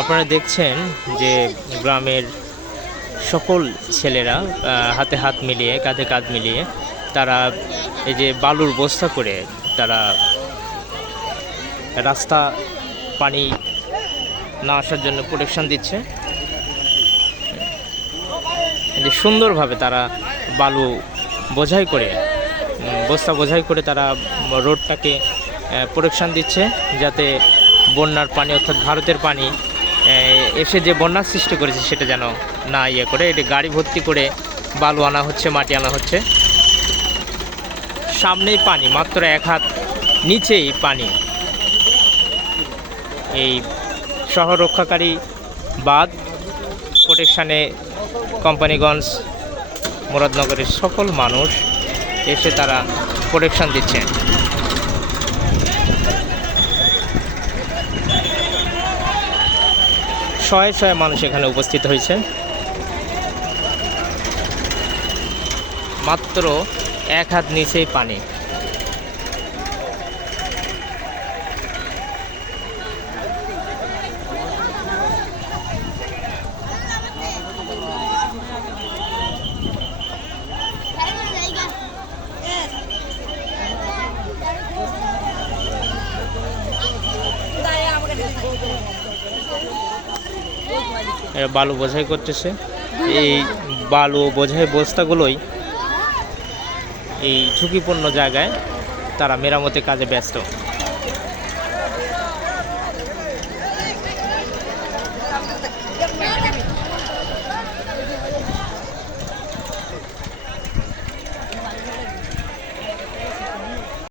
আপনারা দেখছেন যে গ্রামের সকল ছেলেরা হাতে হাত মিলিয়ে, কাঁধে কাঁধ মিলিয়ে তারা এই যে বালুর বস্তা করে তারা রাস্তা পানি না আসার জন্য প্রোটেকশন দিচ্ছে। যে সুন্দরভাবে তারা বালু বোঝাই করে বস্তা বোঝাই করে তারা রোডটাকে প্রোটেকশন দিচ্ছে যাতে বন্যার পানি অর্থাৎ ভারতের পানি এসে যে বন্যার সৃষ্টি করেছে সেটা যেন না ইয়ে করে, এটা গাড়ি ভর্তি করে বালু আনা হচ্ছে, মাটি আনা হচ্ছে। সামনেই পানি, মাত্র এক হাত নিচেই পানি। এই শহর রক্ষাকারী বাঁধ প্রোটেকশানে কোম্পানিগঞ্জ, মুরাদনগরের সকল মানুষ এসে তারা প্রোটেকশন দিচ্ছে। শয়ে শয়ে মানুষ এখানে উপস্থিত হয়েছে। মাত্র এক হাত নিচেই পানি। বালু বোঝাই করতেছে। এই বালু বোঝাই বস্তাগুলোই এই ঝুঁকিপূর্ণ জায়গায় তারা মেরামতের কাজে ব্যস্ত।